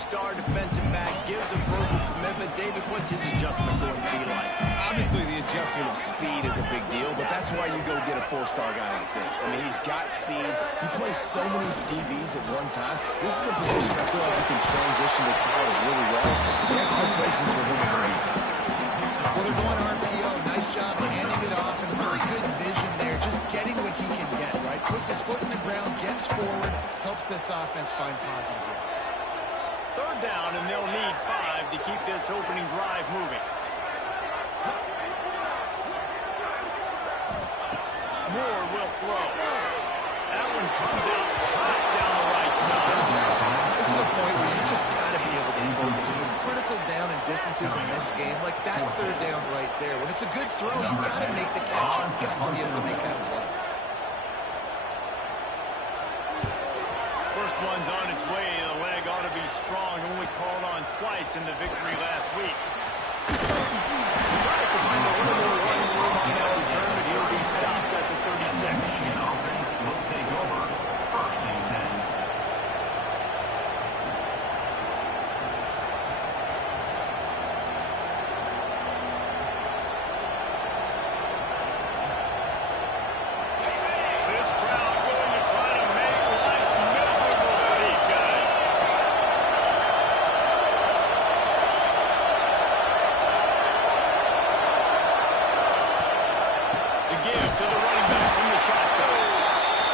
four-star defensive back gives a verbal commitment. David, what's his adjustment going to be like? Obviously, the adjustment of speed is a big deal, but that's why you go get a four-star guy like this. I mean, he's got speed. He plays so many DBs at one time. This is a position I feel like he can transition to college really well. The expectations for him are going to be high. Well, they're going RPO. Nice job handing it off, and really good vision there. Just getting what he can get, right? Puts his foot in the ground, gets forward, helps this offense find positive yards. Third down, and they'll need 5 to keep this opening drive moving. Moore will throw. That one comes out hot down the right side. This is a point where you just got to be able to focus. The critical down and distances in this game, like that third down right there. When it's a good throw, you got to make the catch. You got to be able to make that play. First one's on its way. The leg ought to be strong. Only called on twice in the victory last week. Tries to find a little more running room on that return, but he'll be stopped at the 36. Offense will take over. First and 10. This crowd going to try to make life miserable for these guys. The give to the running back from the shotgun.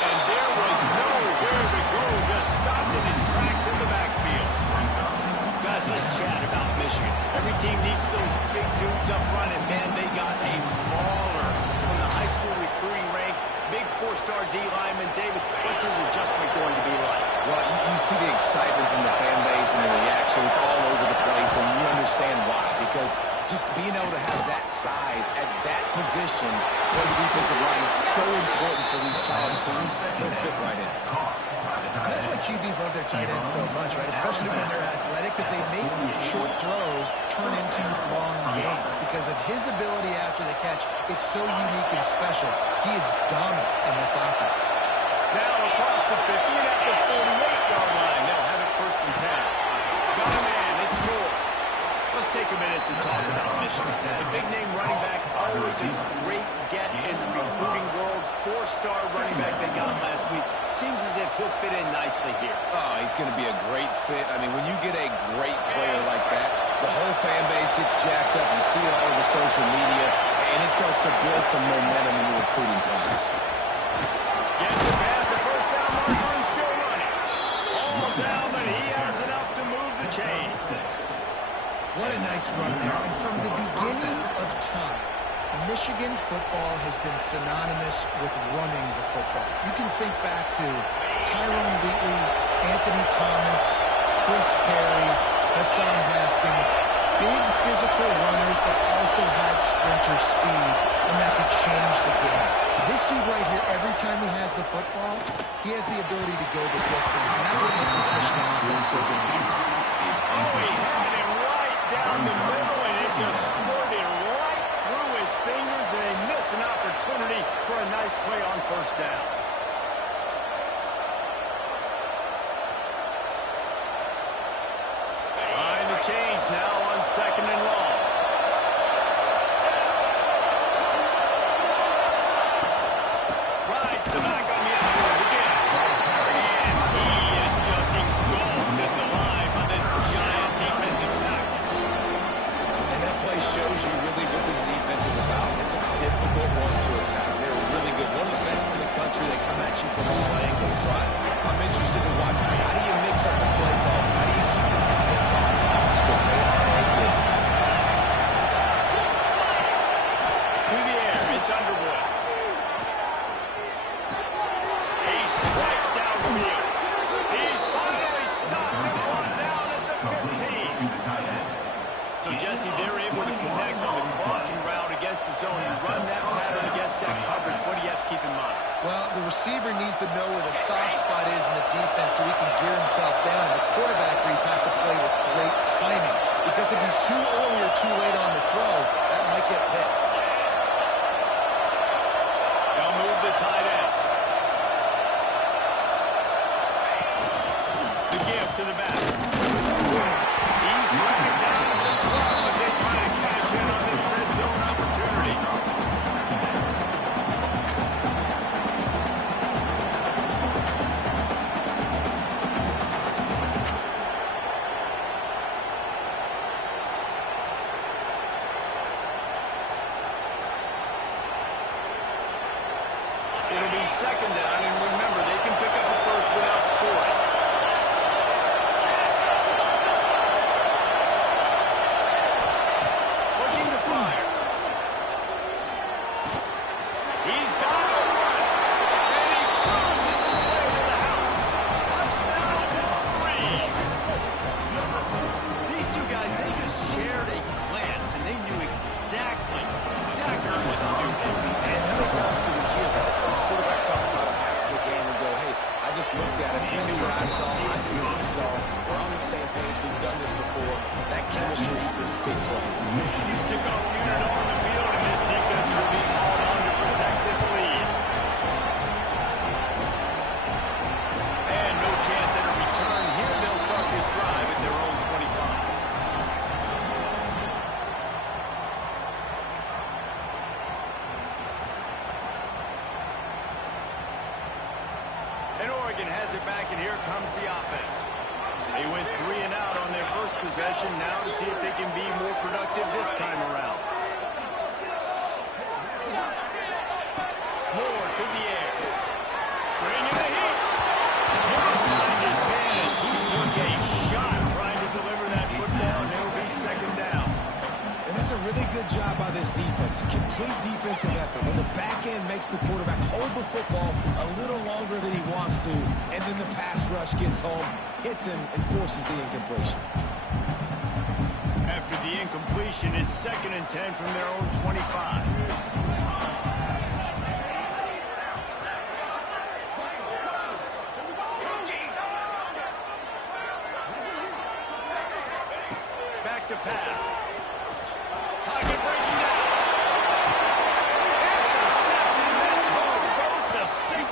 And there was nowhere to go, just stopped in his tracks in the backfield. Guys, let's chat about Michigan. Every team needs those big dudes up front, and man, they got a mauler from the high school recruiting ranks. Big four-star D lineman. David, what's his adjustment going to be like? Well, you see the excitement from the fan base and the reaction. It's all over the place, and you understand why. Because just being able to have that size at that position for the defensive line is so important for these college teams. They'll fit right in. And that's why QBs love their tight ends so much, right? Especially when they're athletic, because they make short throws turn into long gains. Because of his ability after the catch, it's so unique and special. He is dominant in this offense. Now across the 50 and at the 48-yard line. They'll have it first and 10. Got a man. It's Moore. Let's take a minute to talk about Michigan. The big-name running back, always a great get in the recruiting world. Four-star running back they got last week. Seems as if he'll fit in nicely here. Oh, he's going to be a great fit. I mean, when you get a great player like that, the whole fan base gets jacked up. You see it all over social media, and it starts to build some momentum in the recruiting class. Gets it past the first down marker and still running. All down, but he has enough to move the chains. What a nice run there. And from the beginning of time, Michigan football has been synonymous with running the football. You can think back to Tyrone Wheatley, Anthony Thomas, Chris Perry, Hassan Haskins. Big physical runners that also had sprinter speed, and that could change the game. This dude right here, every time he has the football, he has the ability to go the distance, and that's what makes this Michigan offense so dangerous. Oh, he had it right down the middle, and it just squirted right through his fingers, and they miss an opportunity for a nice play on first down. Behind the chains now on second and long. Rides the back on the outside again. And he is just engulfed in the line by this giant defensive tackle. And that play shows you really what this defense is about. It's a difficult one to attack. They're really good. One of the best in the country. They come at you from all angles. So I'm interested to watch. How do you mix up the play call? How do you keep the defense on balance? Because they are a good. To the air, it's Underwood. He's right downfield. He's finally stopped and brought down at the 15. So, Jesse, they're able to connect on the crossing route against the zone and run that pattern against that coverage. What do you have to keep in mind? Well, the receiver needs to know where the soft spot is in the defense so he can gear himself down. And the quarterback, Reese, has to play with great timing. Because if he's too early or too late on the throw, that might get picked. They'll move the tight end. The give to the back. He's driving down the 12 as they try to cash in on this red zone opportunity. It'll be second down, and remember, they can pick up a first without scoring. Looking to fire. He's got a run, and he cruises his way to the house. Touchdown, Wolverines. These two guys, they just shared a glance, and they knew exactly what to do. And how many times do we hear that? The quarterback talk about him after the game and go, hey, I just looked at him. He knew what I saw. I knew what he saw. We're on the same page. We've done this before. That chemistry equals big plays. Kickoff unit on the field, and this defense will be called on to protect this lead. And no chance at a return here. They'll start this drive at their own 25. And Oregon has it back, and here comes the offense. They went 3 and out on their first possession. Now to see if they can be more productive this time around. Moore to the air. Bringing the heat. Can't find his man as he took a shot trying to deliver that football, and it'll be second down. And that's a really good job by this defense. A complete defensive effort. When the back end makes the quarterback hold the football a little longer than he wants to, and then the pass rush gets home, hits him, and forces the incompletion. After the incompletion, it's 2nd and 10 from their own 25. Back to pass. Pocket breaking down. Intercepted, and that total goes to 16.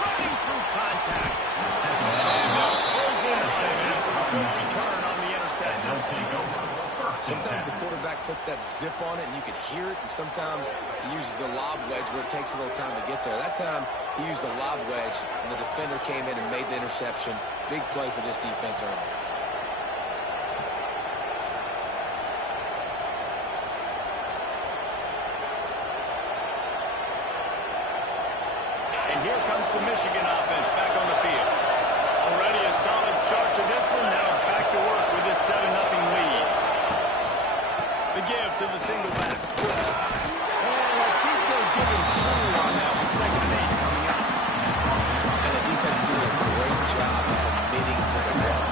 Running through contact. And they'll close in on him after a good return on the interception. Sometimes the quarterback puts that zip on it, and you can hear it, and sometimes he uses the lob wedge where it takes a little time to get there. That time, he used the lob wedge, and the defender came in and made the interception. Big play for this defense early. And here comes the Michigan offense back on the field. Already a solid start to this one. Now back to work with this 7-0 lead. The give to the single back. And I think they'll give him 2 on that one. 2nd and 8 coming up. And the defense doing a great job committing to the run.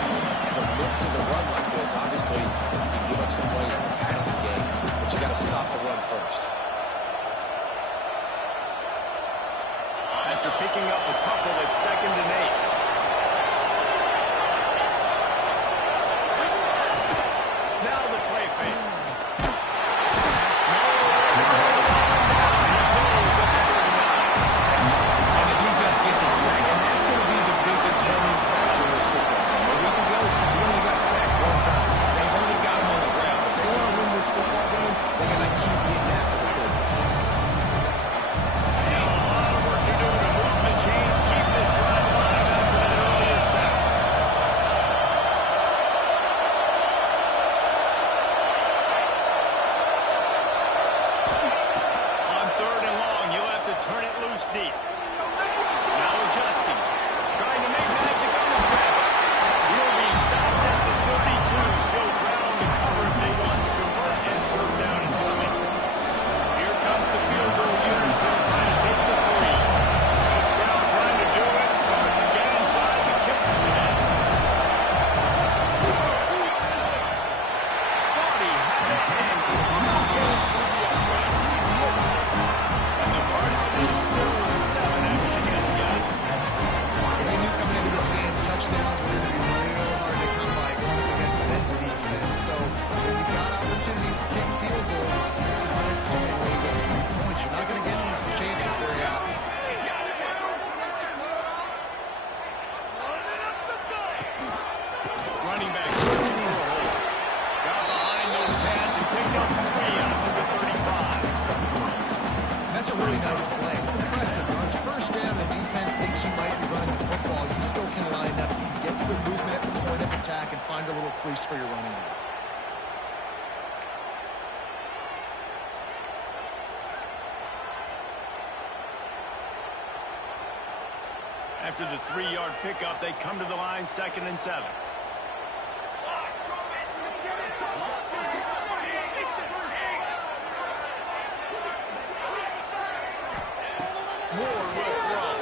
Commit to the run like this. Obviously, you can give up some plays in the passing game, but you got to stop the run first. After picking up a couple, it's 2nd and 8. Now the play fake. And the defense gets a sack, and that's going to be the big determining factor in this football game. A week ago, he only got sacked 1 time. They've only got him on the ground. If they want to win this football game, they got to keep getting after the quarterback. A lot of work to do to move the chains, keep this drive alive. for your running back. After the 3-yard pickup, they come to the line, 2nd and 7. Moore will throw.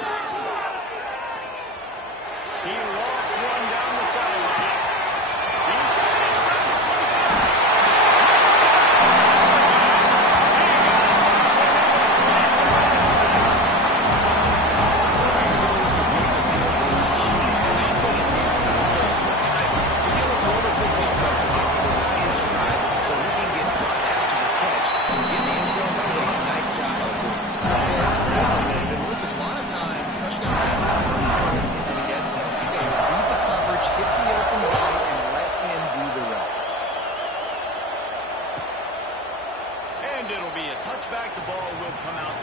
He lofts one down the sideline. He's got it inside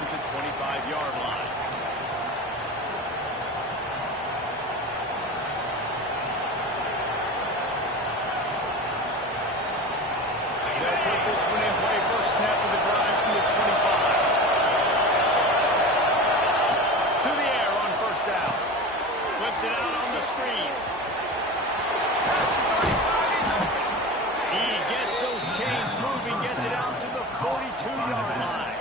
the 25-yard line. They'll put this one in play. First snap of the drive from the 25. To the air on first down. Flips it out on the screen. He gets those chains moving, gets it out to the 42-yard line.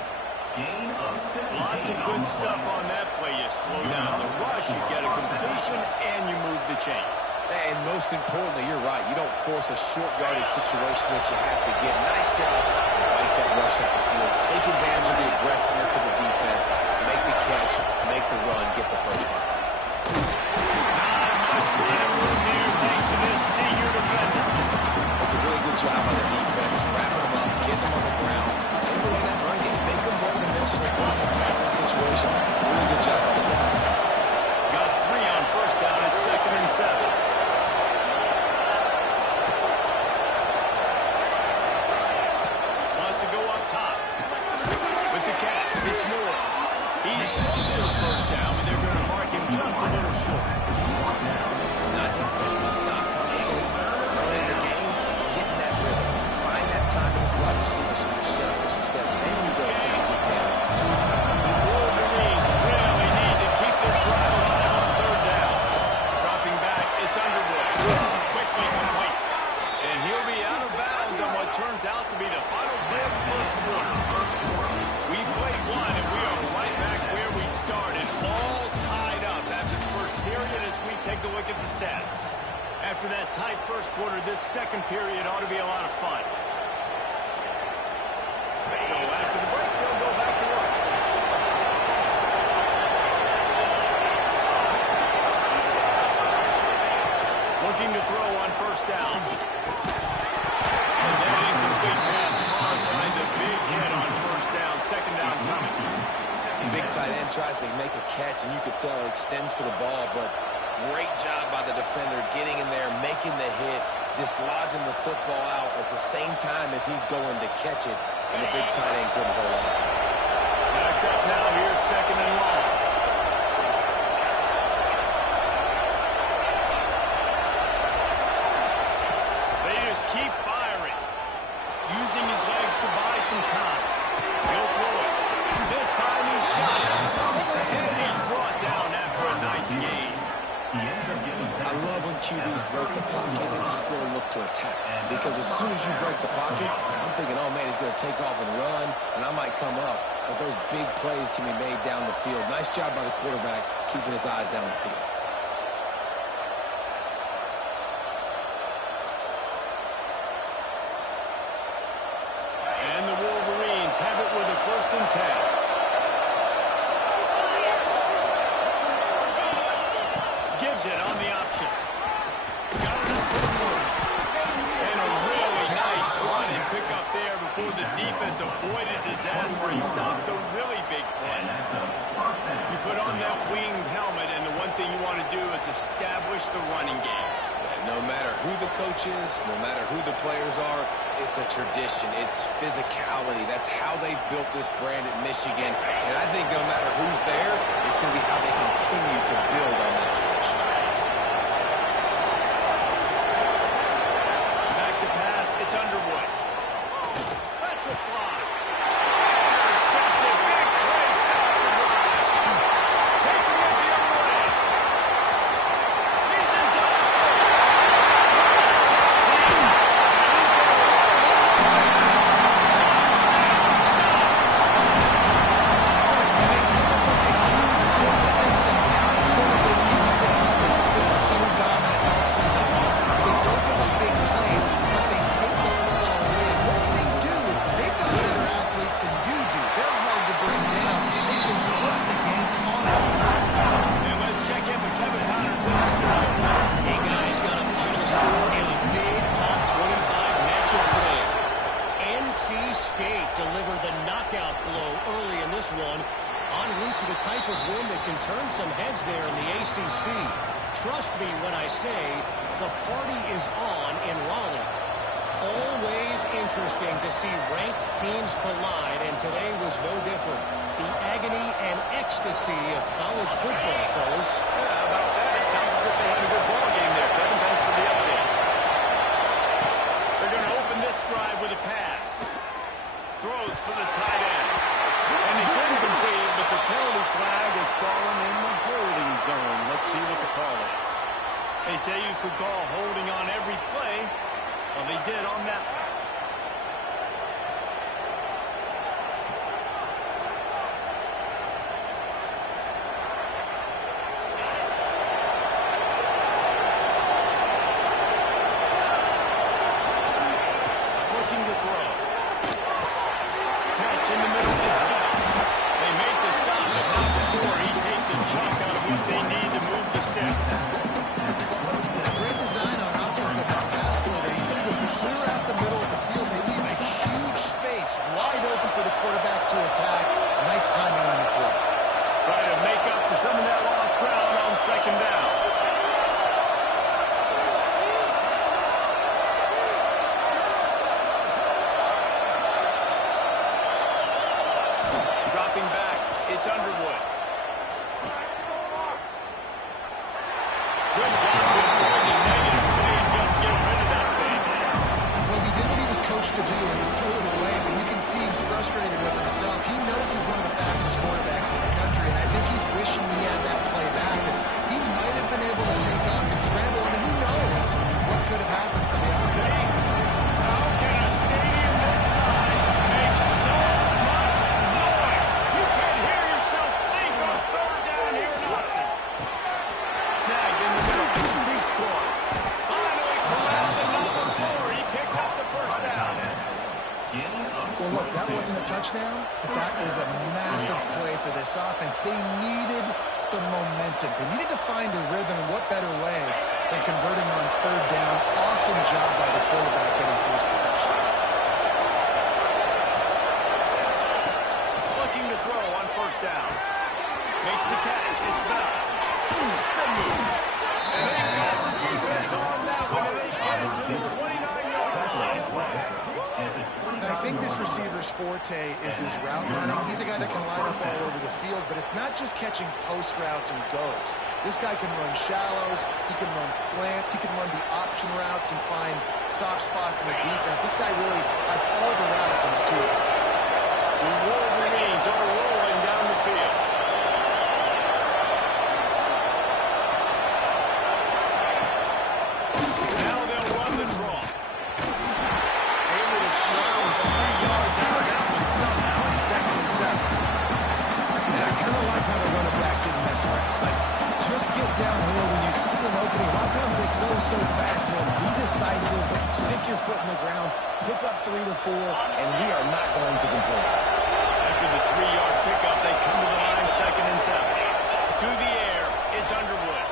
Lots of good stuff on that play. You slow down the rush, you get a completion, and you move the chains. And most importantly, you're right. You don't force a short yardage situation that you have to get. Nice job to fight that rush up the field. Take advantage of the aggressiveness of the defense. Make the catch, make the run, get the first down. Not much running room here thanks to this senior defender. It's a really good job by the defense. Wrapping them up, getting them on the ground. Take away that run game. Make them one-dimensional in passing situations. Really good job by the defense. Got 3 on first down at 2nd and 7. After that tight first quarter, this second period ought to be a lot of fun. So after the break, they'll go back to work. Looking to throw on first down. And that incomplete pass caused by the big hit on first down. Second down coming. Big tight end tries to make a catch, and you could tell it extends for the ball, but great job by the defender getting in there, making the hit, dislodging the football out at the same time as he's going to catch it, and the big tight end couldn't hold on to it. Backed up now, here's 2nd and long. They just keep firing, using his legs to buy some time. He'll throw it. This time he's got it. And he's brought down after a nice gain. I love when QBs break the pocket and still look to attack. Because as soon as you break the pocket, I'm thinking, oh, man, he's going to take off and run, and I might come up. But those big plays can be made down the field. Nice job by the quarterback keeping his eyes down the field. And the Wolverines have it with a 1st and 10. Gives it on the option. Got it up for the first. And a really nice run and pick up there before the defense avoided disaster and stopped the really big play. You put on that winged helmet, and the one thing you want to do is establish the running game. No matter who the coach is, no matter who the players are, it's a tradition. It's physicality. That's how they built this brand at Michigan. And I think no matter who's there, it's going to be how they continue to build on that tradition. Now can turn some heads there in the ACC. Trust me when I say the party is on in Raleigh. Always interesting to see ranked teams collide, and today was no different. The agony and ecstasy of college football, fellas. Yeah, how about that? It sounds as if they had a good ball game there. Kevin, thanks for the update. They're going to open this drive with a pass. Throws for the tight end. And it's incomplete, but the penalty flag has fallen in the holding zone. Let's see what the call is. They say you could call holding on every play. Well, they did on that one. Looking to throw. Catch in the middle. It's back. They make the stop, but not before he takes a chunk out of what they need to move the sticks. It's a great design on offense at that pass play there. You see them clear out the middle of the field. They leave a huge space wide open for the quarterback to attack. Nice timing on the throw. Trying to make up for some of that lost ground on second down. Dropping back, it's Underwood. Good job to avoid the negative play and just get rid of that thing. Well, he did what he was coached to do, and he threw it away, but you can see he's frustrated with himself. He knows he's one of the fastest quarterbacks in the country, and I think he's wishing he had that play back, because he might have been able to take off and scramble, and who knows what could have happened for the offense. How can a stadium this size make so much noise? You can't hear yourself think on third down here in Austin. Snagged in the middle. He scored. Finally corralled the number 4. He picks up the first down. Well, look, that wasn't a touchdown, but that was a massive play for this offense. They needed some momentum. They needed to find a rhythm, and what better way than converting on third down. Awesome job by the quarterback getting through his protection. Looking to throw on first down. Makes the catch. It's Bell. Spin move. And they got the defense on that one, and they get it to the 29-yard line. I think this receiver's forte is his route running. He's a guy that can line up all over the field, but it's not just catching post routes and goes. This guy can run shallows, he can run slants, he can run the option routes and find soft spots in the defense. This guy really has all the routes in his toolbox. The Wolverines are rolling down the field. Now they'll run the draw. Able to scrounge 3 yards out of that one somehow in 2nd and 7. And I kind of like how the running back didn't mess around. Like, just get downhill when you see an opening. A lot of times they close so fast, man. Be decisive, stick your foot in the ground, pick up 3 to 4, and we are not going to complain. After the 3-yard pickup, they come to the line 2nd and 7. To the air, it's Underwood.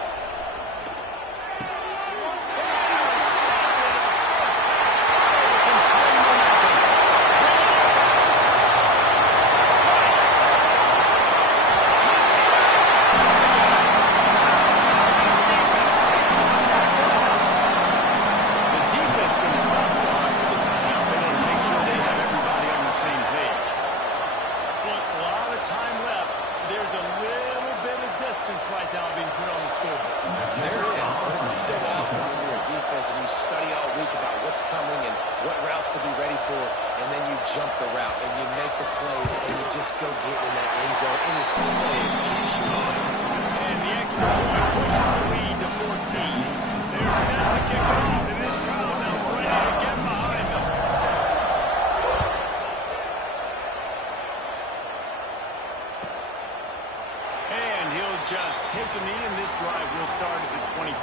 Just take a knee, and this drive will start at the 25.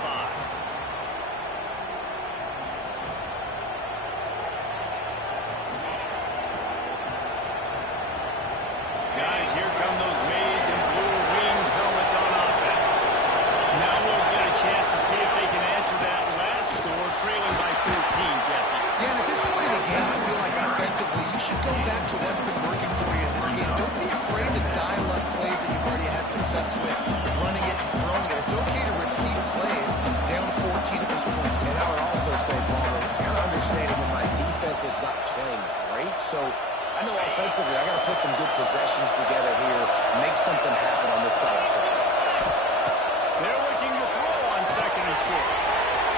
Guys, here come those maize and blue-winged helmets on offense. Now we'll get a chance to see if they can answer that last score, trailing by 13, Jesse. Yeah, and at this point in the game, I feel like offensively, you should go back to what's been working for you in this game. Don't be afraid to dial up plays that you've already had success with. running it and throwing it. It's okay to repeat plays down 14 at this point. And I would also say, Palmer, kind of understanding that my defense is not playing great, so I know offensively I got to put some good possessions together here, make something happen on this side of the football. They're looking to throw on second and short.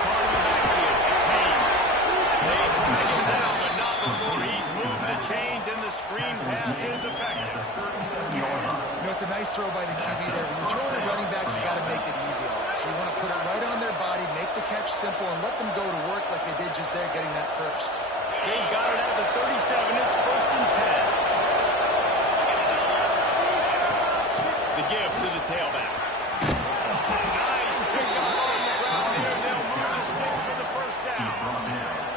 Part of the backfield, it's Haynes. They drag him down, but not before he's moved the chains, and the screen pass is effective. You know, it's a nice throw by the QB there. When you're throwing at running backs, you got to make it easy. So you want to put it right on their body, make the catch simple, and let them go to work like they did just there, getting that first. They've got it at the 37. It's first and 10. The give to the tailback. Nice pickup on the ground here. They'll move the sticks for the first down.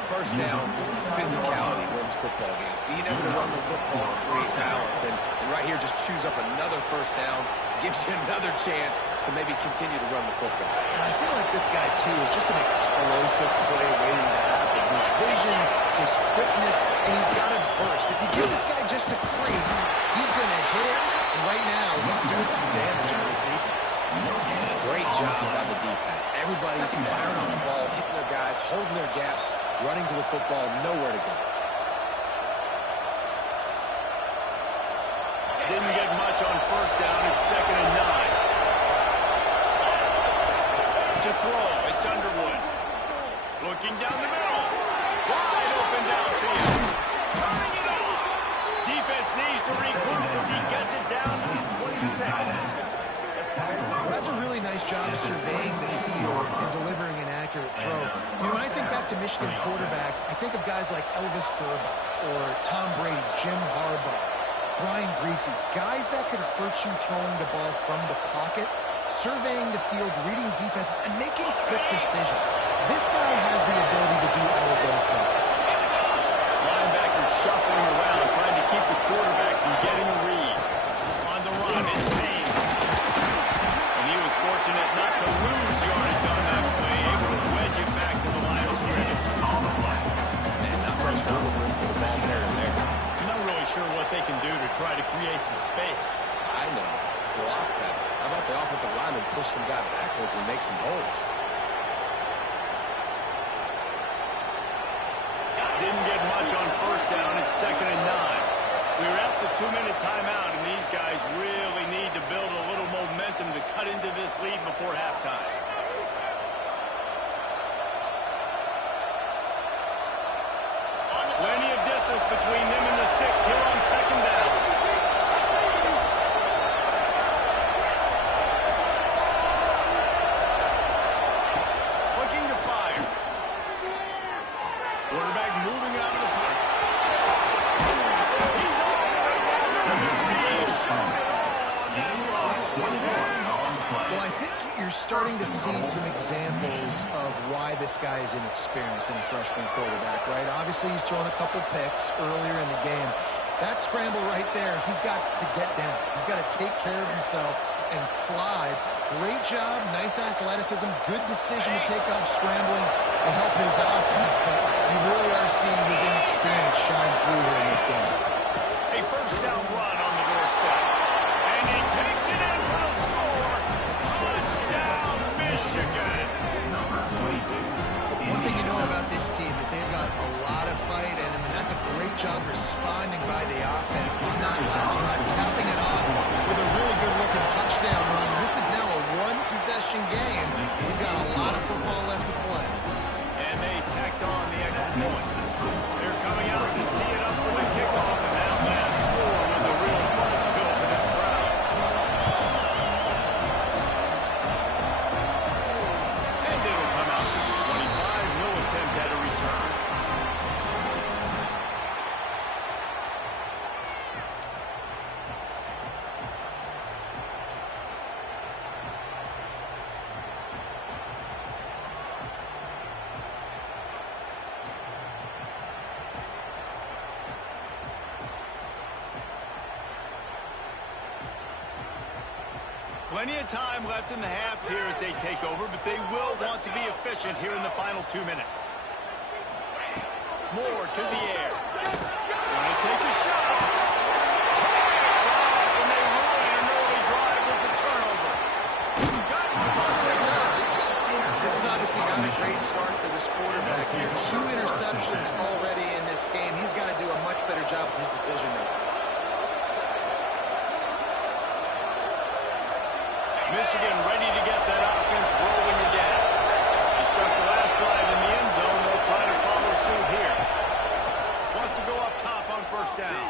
First down, physicality wins football games. Being able to run the football and create balance. And right here, just choose up another first down. Gives you another chance to maybe continue to run the football. And I feel like this guy, too, is just an explosive play waiting to happen. His vision, his quickness, and he's got a burst. If you give this guy just a crease, he's going to hit it. And right now, he's doing some damage on this defense. Great job by the defense. Everybody firing on the ball, hitting their guys, holding their gaps, running to the football, nowhere to go. Didn't get much on first down. It's second and 9. To throw, it's Underwood. Looking down the middle. Wide open downfield. Turning it off. Defense needs to regroup as he gets it down to the 26. Well, that's a really nice job surveying the field and delivering an accurate throw. You know, when I think back to Michigan quarterbacks, I think of guys like Elvis Grbac or Tom Brady, Jim Harbaugh, Brian Griese, guys that could hurt you throwing the ball from the pocket, surveying the field, reading defenses, and making quick decisions. This guy has the ability to do all of those things. Linebackers shuffling around, trying to keep the quarterback from getting a read. On the run, it's Haynes. And he was fortunate not to lose yardage on that play, able to wedge it back to the line of scrimmage. And not much wiggle room for the ball carrier there. I'm not really sure what they can do to try to create some space. I know. Block that. How about the offensive lineman push some guy backwards and make some holes? Didn't get much on first down. It's second and 9. We were at the 2-minute timeout, and these guys really need to build a little momentum to cut into this lead before halftime. Plenty of distance between them and the sticks here on second down. Looking to fire. Quarterback moving out of the pocket. He's all the way down. He's showing it all on that run. Well, I think you're starting to see some examples of why this guy is inexperienced in a freshman quarterback, right? Obviously, he's thrown a couple picks earlier in the game. That scramble right there, he's got to get down. He's got to take care of himself and slide. Great job, nice athleticism, good decision to take off scrambling and help his offense, but you really are seeing his inexperience shine through here in this game. A first down run on the doorstep. And he takes it in for the score. Touchdown, Michigan. One thing you know about this team is they've got a lot of fight in them, and that's a great job responding by the offense on that last drive, capping it off with a really good-looking touchdown run. This is now a one-possession game. We've got a lot of football left to play. And they tacked on the extra point. They're coming out to tee it up for the kickoff, and that last score was a real buzzkill for this crowd. And it'll come out to the 25. No attempt at a return. Plenty of time left in the half here as they take over, but they will want to be efficient here in the final 2 minutes. Moore to the air. Going to take a shot. And they ruin an early drive with the turnover. Casey, not a great start for this quarterback here. 2 interceptions already in this game. He's got to do a much better job with his decision-making. Michigan ready to get that offense rolling again. They start the last drive in the end zone. They'll try to follow suit here. Wants to go up top on first down.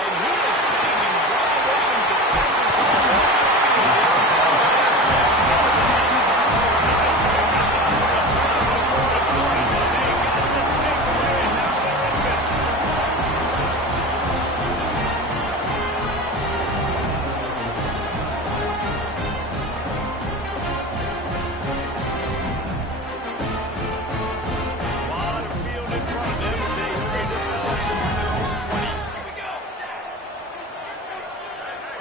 And he is finding wide open defenders all over the field. Interception over the head. Nice pickup on the return. They got the takeaway, and now they're in business. Lot of field in front of them as they carry this possession to their own 20.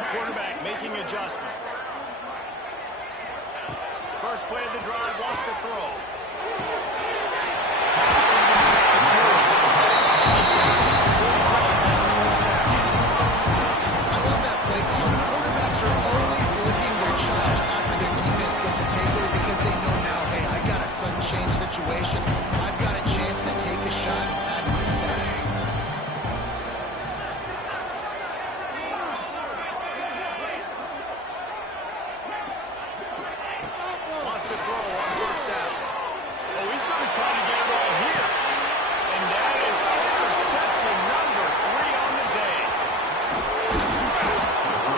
Quarterback making adjustments. First play of the drive, wants to throw. I love that play call. Quarterbacks are always licking their chops after their defense gets a takeaway because they know now, hey, I got a sudden change situation. I've got a chance to take a shot and add my stats. Wants to throw on first down. Oh, he's going to try to get it all here. And that is interception number 3 on the day.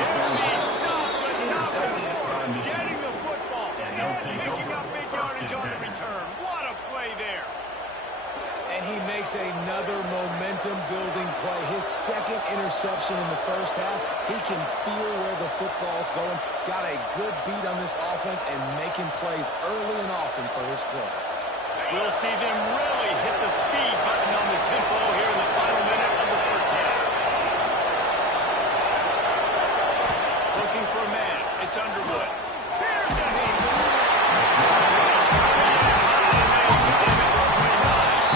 He'll be stopped, but not before getting the football and picking up big yardage on the return. What a play there. And he makes another momentum-building play. His second interception in the first half. He can feel where the football's going. Got a good beat on this offense and making plays early and often for his club. We'll see them really hit the speed button on the tempo here in the final minute of the first half. Looking for a man. It's Underwood. Here's a Hayden. Rush coming in high, and they got him at the 29.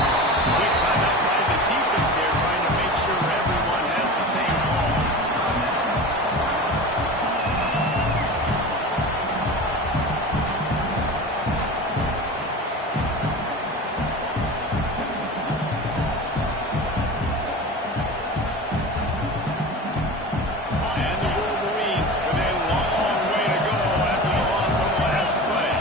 Quick timeout by the defense here, trying to make sure everyone has the same call. And the Wolverines with a long way to go after the loss on the last play.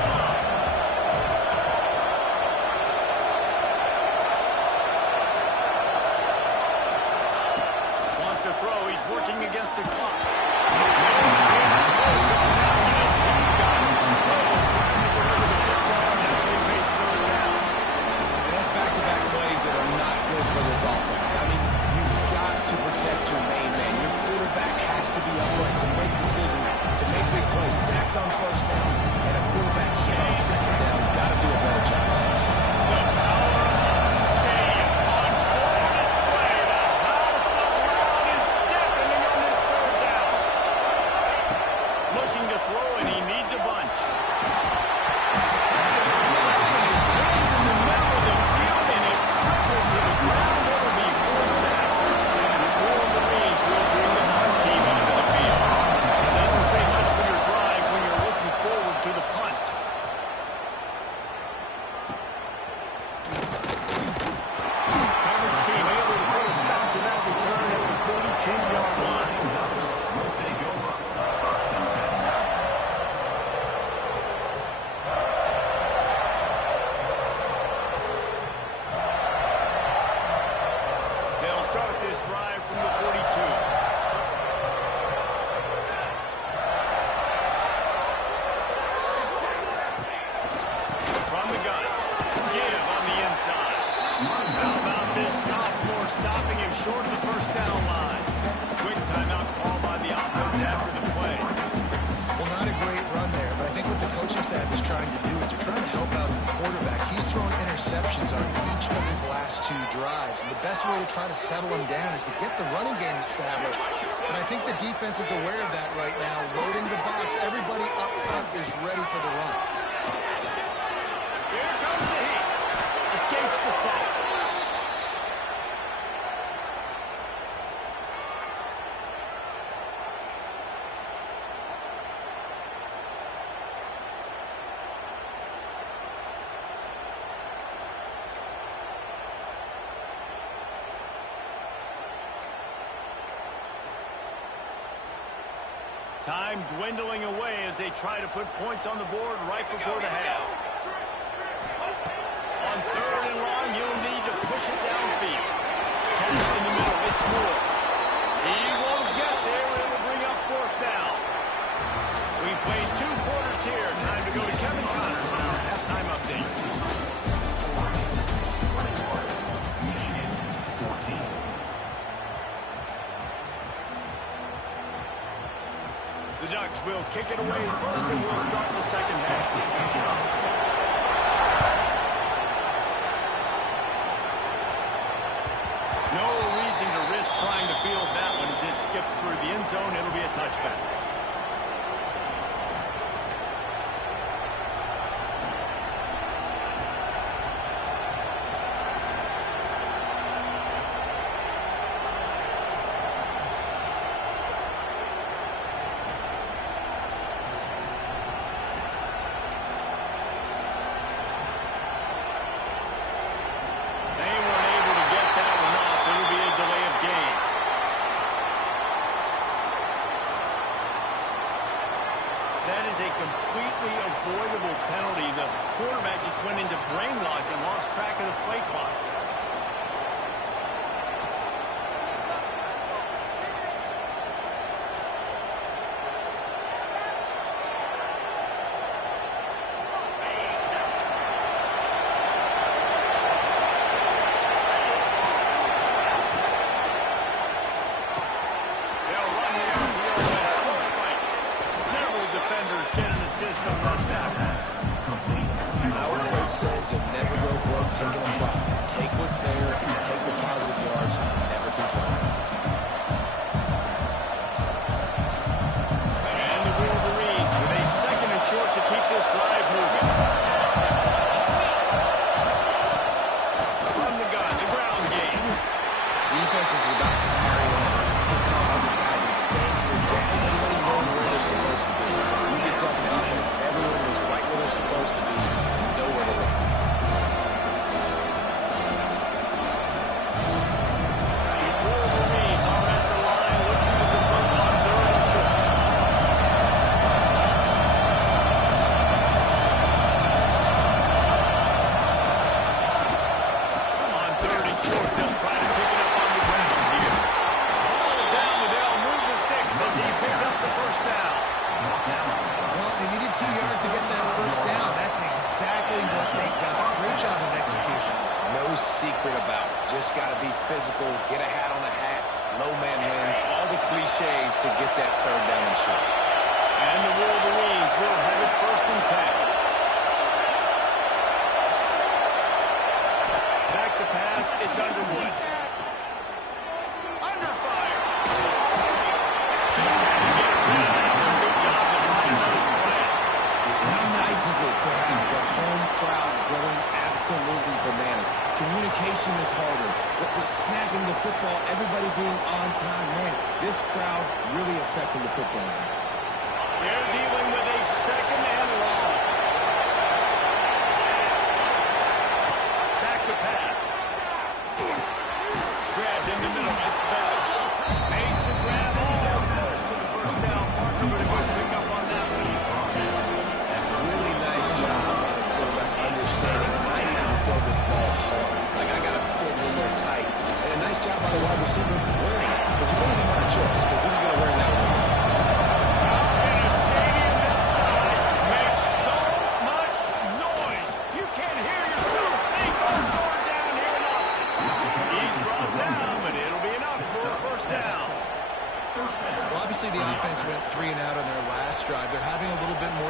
Wants to throw. He's working against the clock. Close on that one as he got in trouble trying to get rid of the football. Now they face third down. And that's back-to-back plays that are not good for this offense. I mean, you've got to protect your main man. Your quarterback has to be upright to make decisions, to make big plays. Sacked on first down, and a quarterback hit on second down. Got to do a better job. The power of Autzen Stadium on full display. The house of Brown is deafening on this third down. Looking to throw, and he needs a bunch. Breaking his hands in the middle of the field, and it trickled to the ground. It'll be fourth down. The Wolverines will bring the punt team onto the field. Doesn't say much for your drive when you're looking forward to the punt. Coverage team able to put a stop to that return at the 42-yard line. Will take over. First and 10. They'll start this drive from the 42. From the gun. Give on the inside. How about this sophomore stopping him short of the first down line? Quick timeout call by the offense after the play. Well, not a great run there, but I think what the coaching staff is trying to do is they're trying to help out the quarterback. He's thrown interceptions on each of his last 2 drives, and the best way to try to settle him down is to get the running game established. And I think the defense is aware of that right now, loading the box. Everybody up front is ready for the run. Here comes the heat. Escapes the sack. Time dwindling away as they try to put points on the board right before the half. On 3rd and long, you'll need to push it downfield. Catch in the middle, it's Moore. He won't get there, and it'll bring up 4th down. We've played 2 quarters here. Time to go to Kevin Connors in our halftime update. Michigan 14. The Ducks will kick it away first, and we'll start the second half. No reason to risk trying to field that one as it skips through the end zone. It'll be a touchback. That is a completely avoidable penalty. The quarterback just went into brain lock and lost track of the play clock.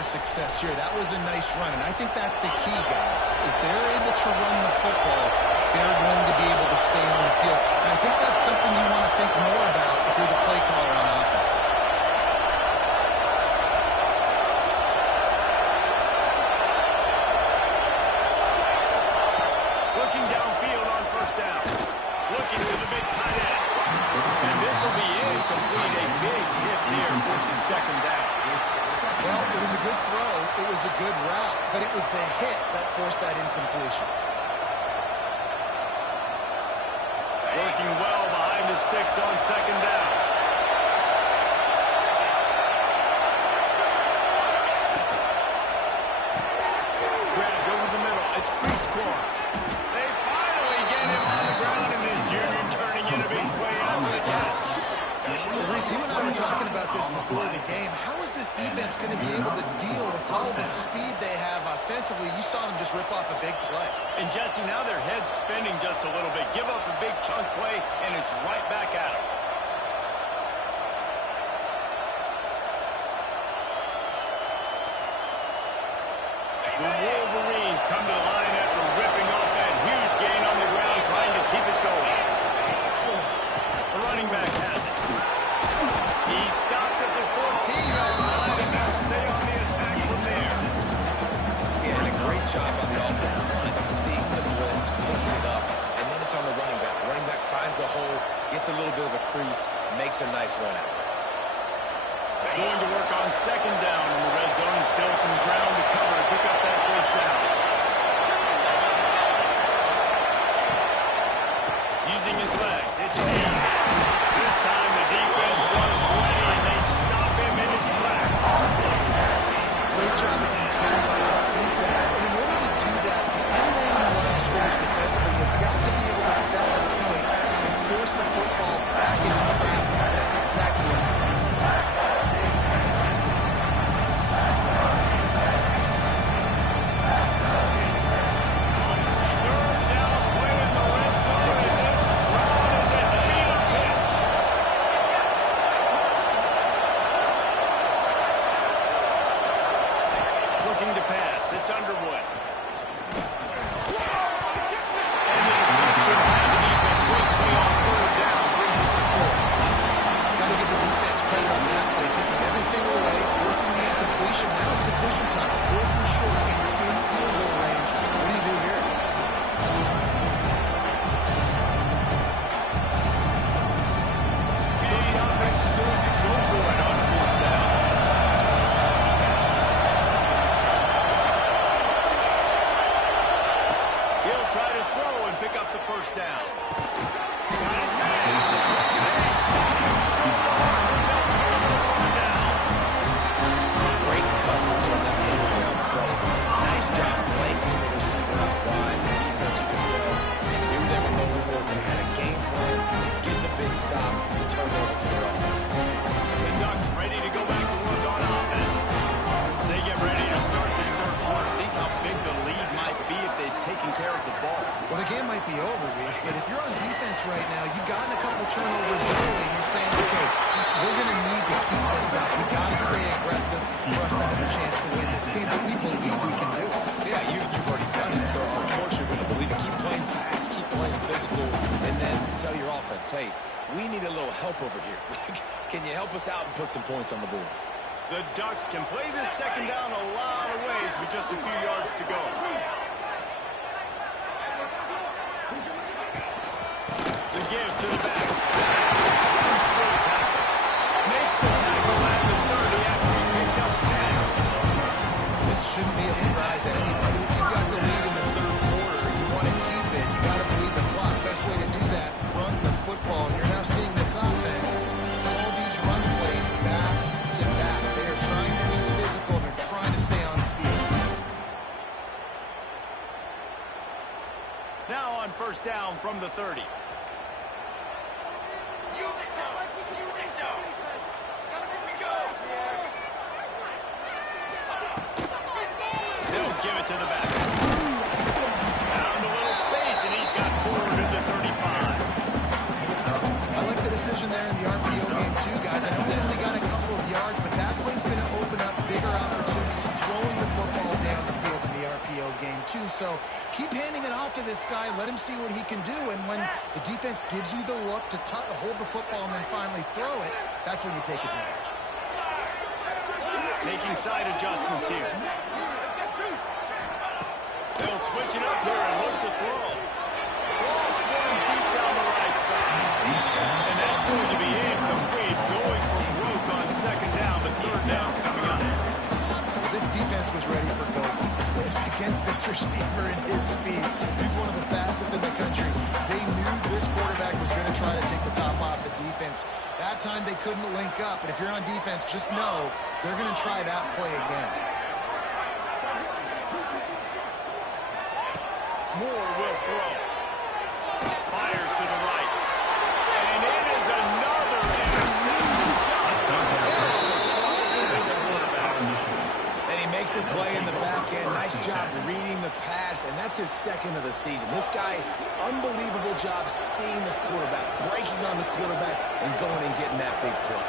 Success here. That was a nice run, and I think that's the key, guys. If they're able to run the football, they're going to be able to stay on the field. And I think that's something you want to think more about if you're the play caller on offense. Looking downfield on 1st down. Looking to the big tight end. And this will be incomplete. A big hit there versus 2nd down. Well, it was a good throw, it was a good route, but it was the hit that forced that incompletion. Working well behind the sticks on 2nd down. score. They finally get him on the ground, and this junior turning in a big play after the catch. Reese, you and I were talking about this before the game. How is this defense going to be able to deal with all the speed they have offensively? You saw them just rip off a big play. And Jesse, now their head's spinning just a little bit. Give up a big chunk play, and it's right back at them. The Wolverines come to the line after ripping off that huge gain on the ground, trying to keep it going. The running back has it. He stopped at the 14-yard line, and they'll stay on the attack from there. Yeah, and a great job on the offensive line, seeing the blitz, putting it up, and then it's on the running back. Running back finds the hole, gets a little bit of a crease, makes a nice run out. Going to work on second down in the red zone. Still some ground to cover to pick up that first down. Using his legs, it's Hayes. This time the defense was ready, and they stop him in his tracks. Great job of containing by this defense. And in order to do that, the end-line line of scrimmage defensively has got to be able to set the point and force the football back into traffic. That's exactly what happened. Looking to pass. It's Underwood. And the deflection by the defense. Great play on third down. Brings us to 4. Got to give the defense credit on that play, taking everything away, forcing the incompletion. Now it's decision time. 4th and short in field goal range. What do you do here? So the offense is going to go for it on 4th down. He'll try to throw and pick up the first down. Got his man. They stop him short. They'll turn the ball down. Great coverage on that end-around play. Nice job blanking the receiver out wide. The defense, you could tell, they knew they were going for it. They had a game plan to get the big stop and turn it over to their offense. The Ducks ready to go back to work on offense. As they get ready to start this third quarter, think how big the lead might be if they've taken care of the ball. Well, the game might be over, Reese, but if you're on defense right now, you've gotten a couple turnovers early, and you're saying, okay, we're going to need to keep this up. We've got to stay aggressive for us to have a chance to win this game, but we believe we can do it. Yeah, you've already done it, so of course you're going to believe it. Keep playing fast, keep playing physical, and then tell your offense, hey, we need a little help over here. Can you help us out and put some points on the board? The Ducks can play this second down a lot of ways with just a few yards to go. The give to the back. Runs through a tackle. Makes the tackle at the 30 after he picked up 10. This shouldn't be a surprise to anybody. If you've got the lead in the third quarter, you want to keep it, you got to believe the clock. Best way to do that, run the football. And you're now seeing this offense call these run plays back to back. They are trying to be physical. They're trying to stay on the field. Now on first down from the 30. They'll give it to the back. Found a little space, and he's got forward to the 35. I like the decision there in the RPO game too, guys. I know they only got a couple of yards, but that play's going to open up bigger opportunities throwing the football down the field in the RPO game too. So keep handing it off to this guy. Let him see what he can do. And when the defense gives you the look to hold the football and then finally throw it, that's when you take advantage. Making side adjustments here. They'll switch it up here and look to throw. Ball's going deep down the right side. And that's going to be incomplete, going for broke on second down, but third down's coming up. This defense was ready for goal. Against this receiver and his speed. He's one of the fastest in the country. They knew this quarterback was going to try to take the top off the defense. That time they couldn't link up. And if you're on defense, just know they're going to try that play again. Moore will throw. Fires to the right. And it is another interception. Just this quarterback. And he makes a play in the back end. Nice job reading the pass, and that's his second of the season. This guy, unbelievable job seeing the quarterback, breaking on the quarterback, and going and getting that big play.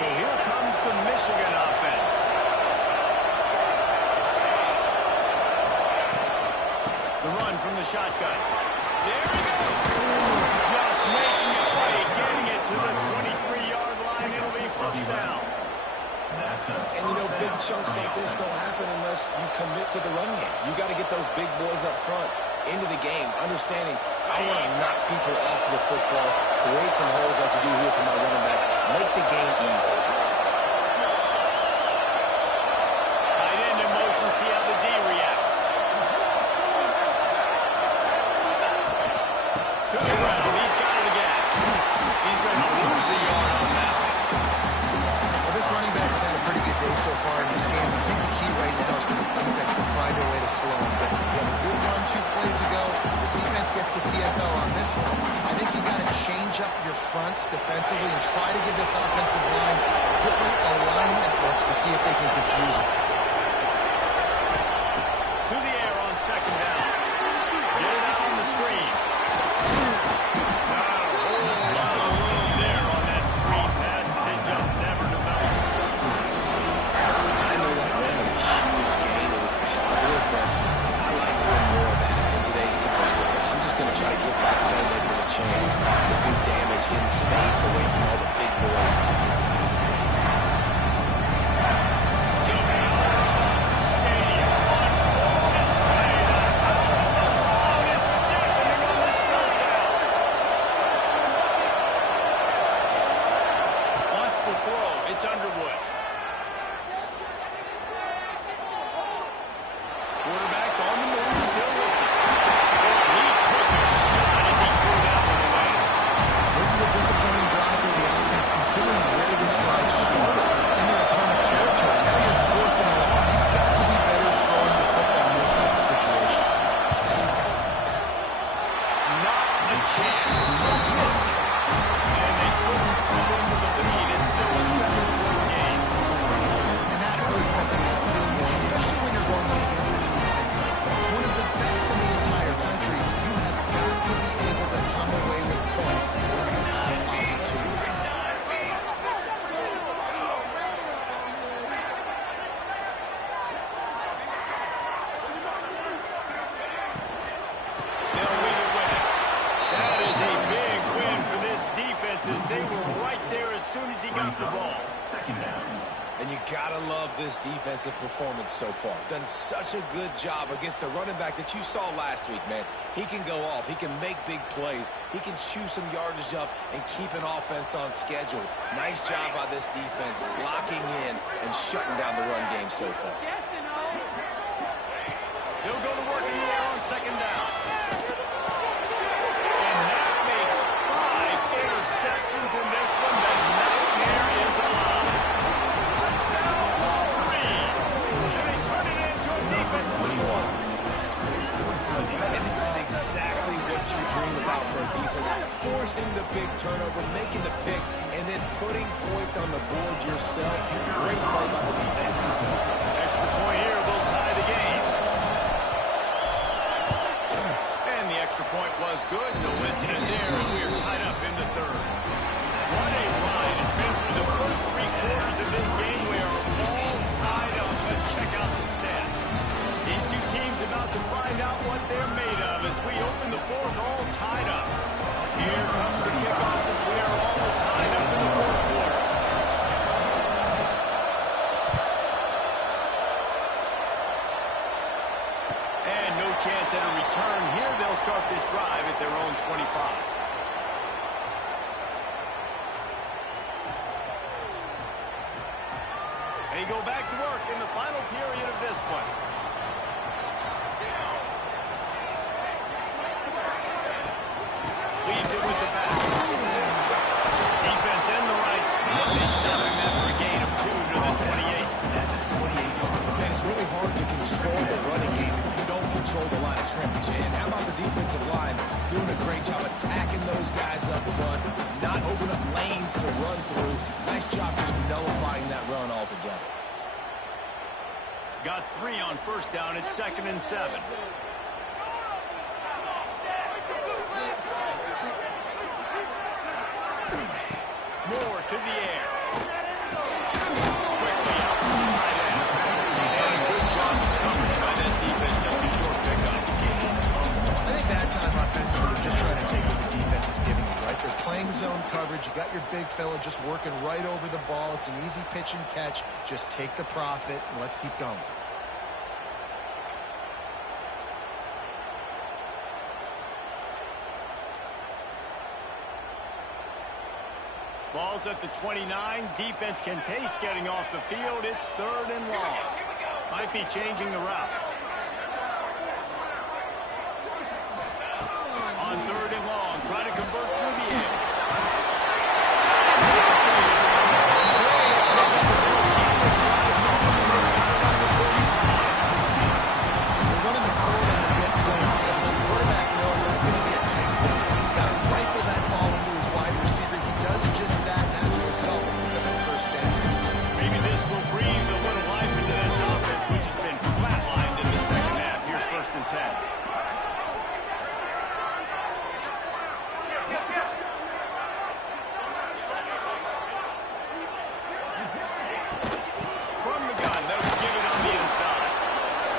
So here comes the Michigan offense. The run from the shotgun. There we go. Just making a play, getting it to the 23-yard line. It'll be first down. And, you know, big chunks like this don't happen unless you commit to the run game. You got to get those big boys up front into the game, understanding I want to knock people off the football, create some holes like you do here for my running back, make the game easy. Tight end in motion, see how the D reacts. To the ground, he's got it again. He's going to lose a yard on that. Well, this running back has had a pretty good day so far in this game. I think the key right now is for the defense to find a way to slow him down. You had a good run 2 plays ago. The defense gets the TFL on this one. I think you got to change up your fronts defensively and try to give this offensive line different alignment looks to see if they can confuse him. To the air on second down. Get it out on the screen. Not a whole lot of room there on that screen pass as it just never developed. I know that wasn't a huge gain. It was positive, but I like doing more of that in today's college football. I'm just going to try to give my playmakers a chance to do damage in space away from all the big boys inside. It's Underwood. Quarterback on the move, still looking. He took a shot as he threw that one away. This is a disappointing drive for the offense considering where this drive started in their opponent territory. Now you're 4th and long. You've got to be better throwing the football in those types of situations. Not a chance. Missed it. And they couldn't pull into the lead. It's still a 7-point game. And that hurts messing that field goal, especially when you're going up against a defense like this. One of the best in the entire country. You have got to be able to come away with points when you have opportunities. They'll leave it with it. That is a big win for this defense as they were right there as soon as he got the ball. Second down. And you gotta love this defensive performance so far. Done such a good job against a running back that you saw last week, man. He can go off. He can make big plays. He can chew some yardage up and keep an offense on schedule. Nice job by this defense locking in and shutting down the run game so far. They'll go to work in the air on second down. And that makes 5 interceptions in this one. The nightmare is alive. Touchdown, Wolverine. And they turn it into a defensive score. And this is exactly what you dream about for a defense. Forcing the big turnover, making the pick, and then putting points on the board yourself. Great play by the defense. Extra point here will tie the game. And the extra point was good. No incident there, and we are tied up in the third. What a ride. It's been through the first 3 quarters of this game. We are all tied up. Let's check out some stats. These two teams about to find out what they're made of as we open the fourth, all tied up. Here comes the kickoff as we are all tied up in the fourth quarter. And no chance at a return here. They'll start this drive at their own 25. They go back to work in the final period of this one. Leads it with the back. Defense in the right spot. They stop him after a gain of 2 to the 28. coverage. And how about the defensive line doing a great job attacking those guys up front, not opening up lanes to run through. Nice job just nullifying that run altogether. Got 3 on first down. It's 2nd and 7. Moore to the air. Quickly out to the tight end. And good job of coverage by that defense. Just a short pickup. I think that time offensively, they're just trying to take what the defense is giving you, right? They're playing zone coverage. You got your big fella just working right over the ball. It's an easy pitch and catch. Just take the profit and let's keep going. Ball's at the 29. Defense can taste getting off the field. It's 3rd and long. Might be changing the route. On 3rd and long, try to convert through the air. They're running the court out of mid zone coverage. The quarterback knows that's going to be a tight one. He's got to rifle that ball into his wide receiver. He does just that, and as a result, of the first down. Maybe this will breathe a little life into this offense, which has been flatlined in the second half. Here's 1st and 10. From the gun, they'll give it on the inside.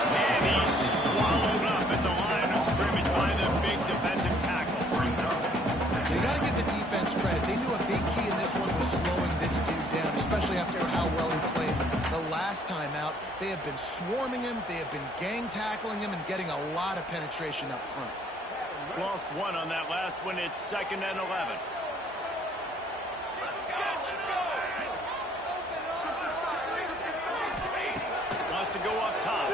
And he's swallowed up at the line of scrimmage by the big defensive tackle. You got to give the defense credit. They knew a big key in this one was slowing this dude down, especially after how well he played the last time out. They have been swarming him. They have been gang tackling him and getting a lot of penetration up front. Lost 1 on that last one. It's 2nd and 11. Wants to go up top.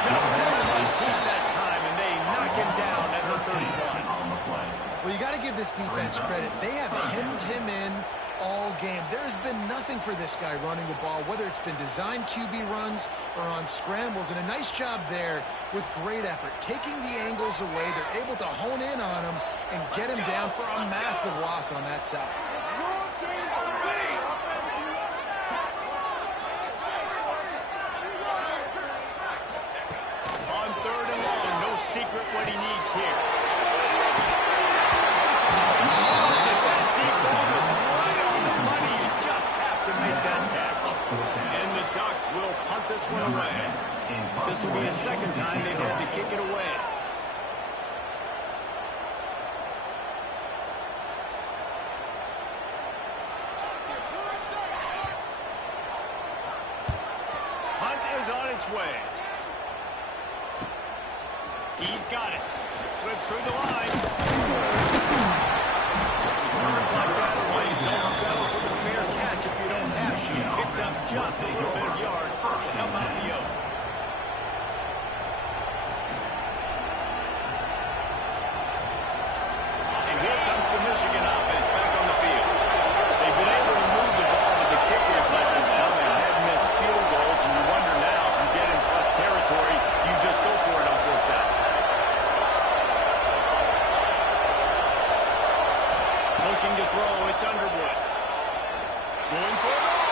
Just 10 runs that time, and they knock him down at the 31. Well, you got to give this defense credit. They have hemmed him in all game. There has been nothing for this guy running the ball, whether it's been designed QB runs or on scrambles, and a nice job there with great effort. Taking the angles away, they're able to hone in on him and get him down for a massive loss on that side. On 3rd and long, no secret what he needs here. That deep ball was right on the money. You just have to make that catch. And the Ducks will punt this one away. This will be the 2nd time they've had to kick it away. Punt is on its way. He's got it. Slips through the line. Returns like that away. Don't settle for the fair catch if you don't have to. Picks up just a little bit of yards. How about the yoke? And here comes the Michigan offense back on the field. They've been able to move the ball, but the kickers let them down. They have missed field goals, and you wonder now if you get in plus territory, you just go for it on 4th down. Looking to throw, it's Underwood. Going for it all.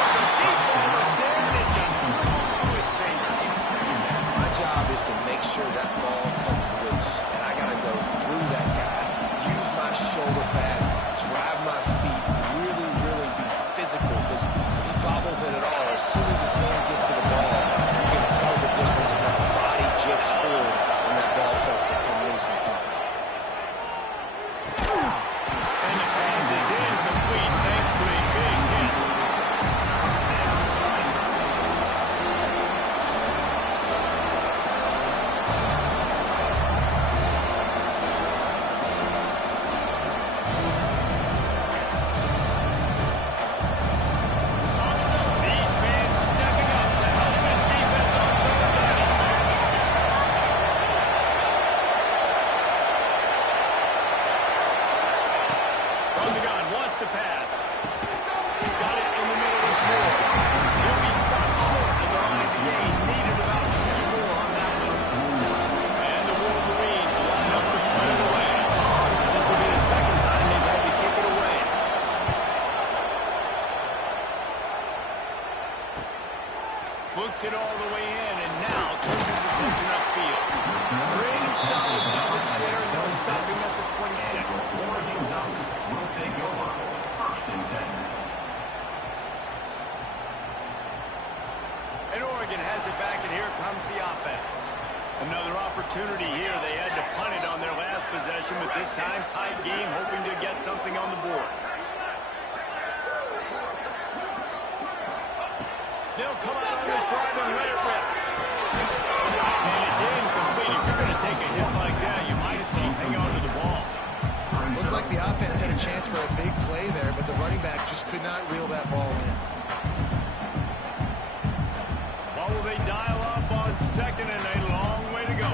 The deep ball was there, and it just dribbled through his fingers. My job is to make sure that ball comes loose, and I got to go through that guy, use my shoulder pad, drive my feet, really, really be physical, because if he bobbles it at all, as soon as his hand gets to the ball, you can tell the difference when that body jerks forward and that ball starts to come loose and pop. And the pass is incomplete thanks to a big hit. and here comes the offense. Another opportunity here. They had to punt it on their last possession, but this time tied game, hoping to get something on the board. They'll come out on this drive and let it rip. And it's incomplete. If you're going to take a hit like that, you might as well hang on to the ball. Looked like the offense had a chance for a big play there, but the running back just could not reel that ball in. Well, will they dial up on second and a long way to go?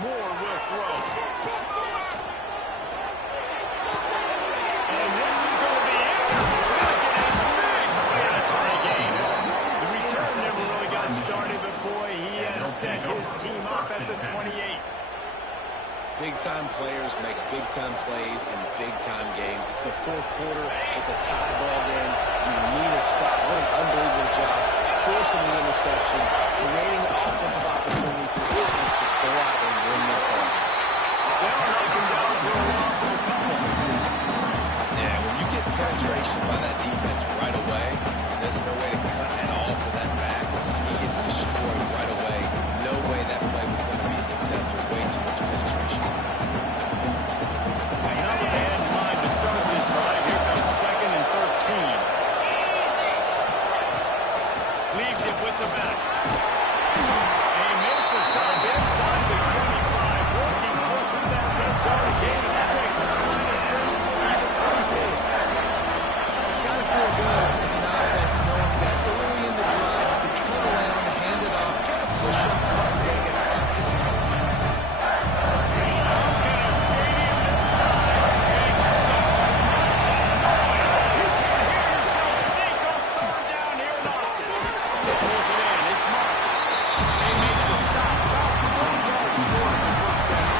Moore will throw. And this is going to be intercepted and big play on a tie game. The return never really got started, but boy, he has set his team up at the 28. Big-time players make big-time plays in big-time games. It's the fourth quarter. It's a tie ball game. You need a stop. What an unbelievable job. Forcing the interception, creating an offensive opportunity for the offense to go out and win this ball. They'll knock him down for a loss of a couple. Yeah, when you get penetration by that defense right away, there's no way to cut at all for that back. He gets destroyed right away. No way that play was going to be successful. Way too much penetration. Now with the head in mind to start this drive, here comes 2nd and 13. Leaves it with the back. They make the stop inside the 25, working closer to that red zone. Gain of 6. Line of scrimmage will be the 34. It's got to feel good as an offense knowing that early in the drive you can turn around, hand it off, kind of push up front and get a basket. In a stadium this size, makes so much noise. You can hear yourself think on third down here in Austin. They pulls it in. It's Mark. They make the stop about 4 yards short of the first down.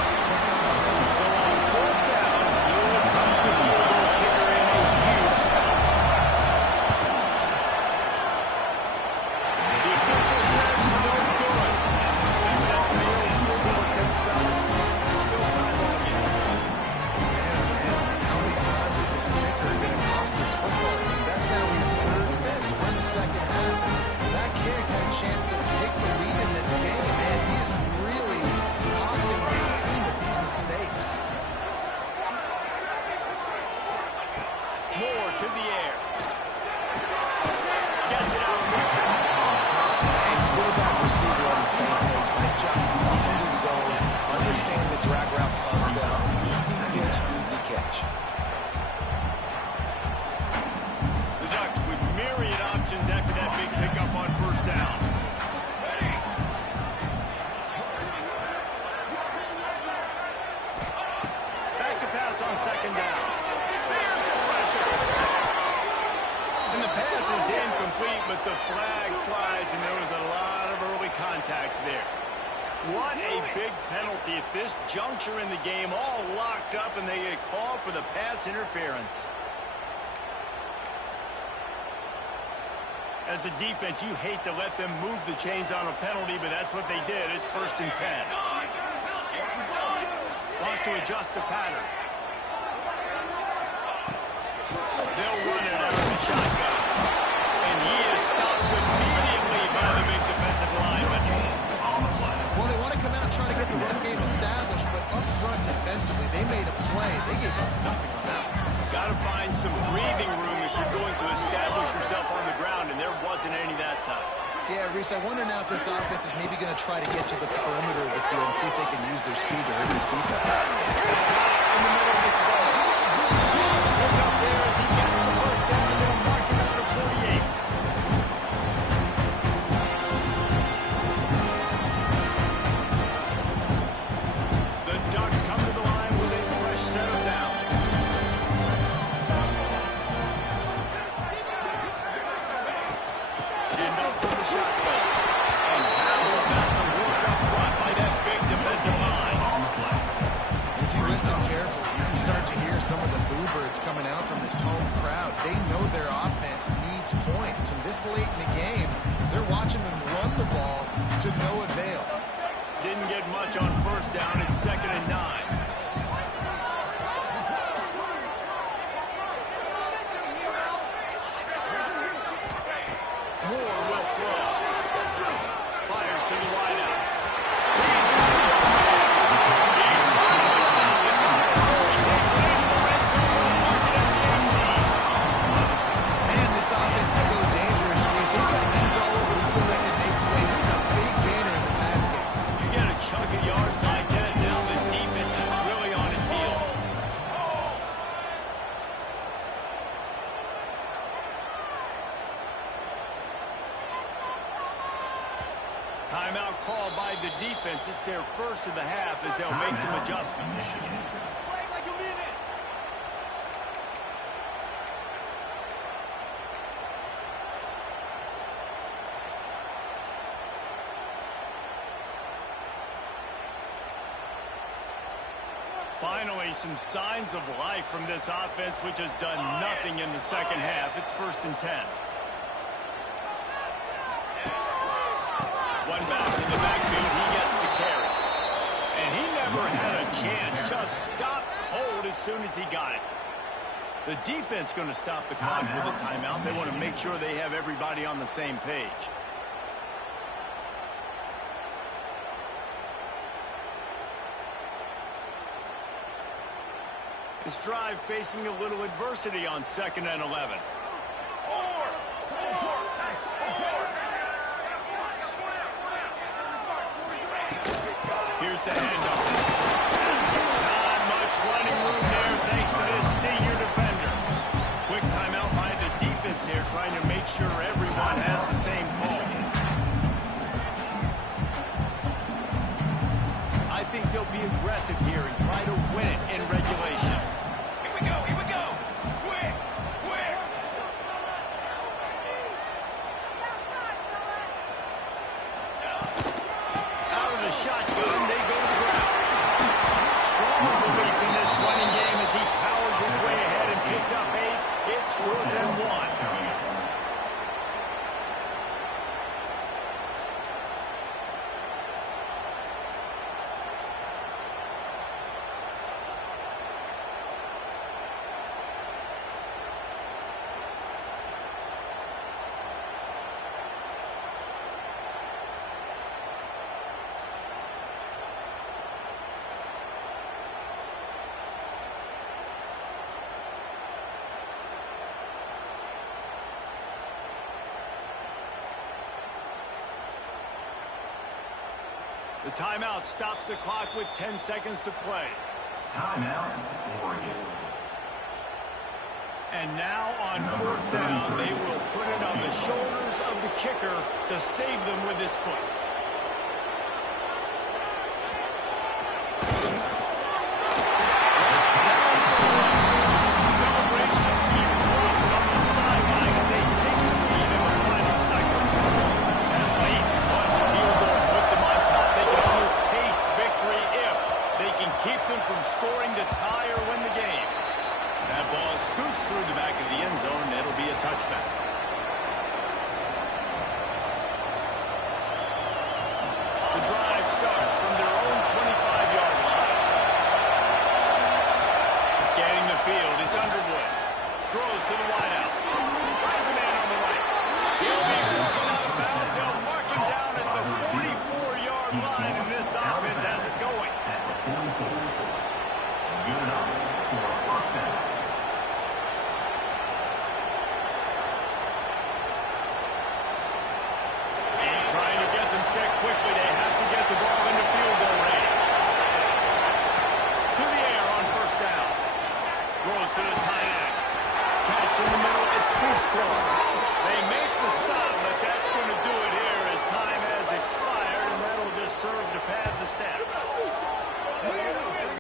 So on 4th down, here comes the field goal kicker in a huge spot. The official says no good. And that really field goal attempt, fellas. Still time ball game. Man, how many times is this kicker going to cost this football team? That's now his 3rd miss. We're in the second half. That kick had a chance to take the lead in this game, man. He is really costing his team with these mistakes. Moore to the air. Gets it out. And quarterback receiver on the same page. Nice job seeing the zone, understanding the drag route concept. Easy pitch, easy catch. The Ducks with myriad options after that big pickup on 1st down. Back to pass on 2nd down. There's the pressure. And the pass is incomplete, but the flag flies, and there was a lot of early contact there. What a big penalty at this juncture in the game, all locked up, and they get called for the pass interference. As a defense, you hate to let them move the chains on a penalty, but that's what they did. It's 1st and 10. Wants to adjust the pattern. They'll run it out of the shotgun. And he is stopped immediately by the big defensive lineman. Well, they want to come out and try to get the run game established, but up front defensively, they made a play. They gave up nothing on that one. Got to find some breathing room if you're going to establish yourself on the ground, and there wasn't any that time. Yeah, Reese, I wonder now if this offense is maybe going to try to get to the perimeter of the field and see if they can use their speed to hurt this defense. In the middle of its ball. Pick up there as he gets the 1st down, and they'll mark him out of 48. The Ducks come to the line with a fresh set of downs. Enough from the shotgun. And how about the work up front by that big defensive line? If you listen carefully, you can start to hear some of the boo birds coming out from this home crowd. They know their offense needs points, and this late in the game, they're watching them run the ball to no avail. Didn't get much on 1st down. It's 2nd and 9. Timeout called by the defense. It's their first of the half as they'll make some adjustments. Play like you mean it. Finally, some signs of life from this offense, which has done nothing in the second half. It's 1st and 10. One back in the backfield. He gets the carry. And he never had a chance. Just stopped cold as soon as he got it. The defense going to stop the clock with a timeout. They want to make sure they have everybody on the same page. This drive facing a little adversity on 2nd and 11. Here's the handoff. Not much running room there thanks to this senior defender. Quick timeout by the defense here, trying to make sure everyone has the same call. I think they'll be aggressive here and try to win it in regulation. Here we go. Quick. Out of the shotgun, they go to the ground. Strong belief in this running game as he powers his way ahead and picks up 8. It's 4th and 1. The timeout stops the clock with 10 seconds to play. Timeout, Oregon. And now on 4th down, they will put it on the shoulders of the kicker to save them with his foot.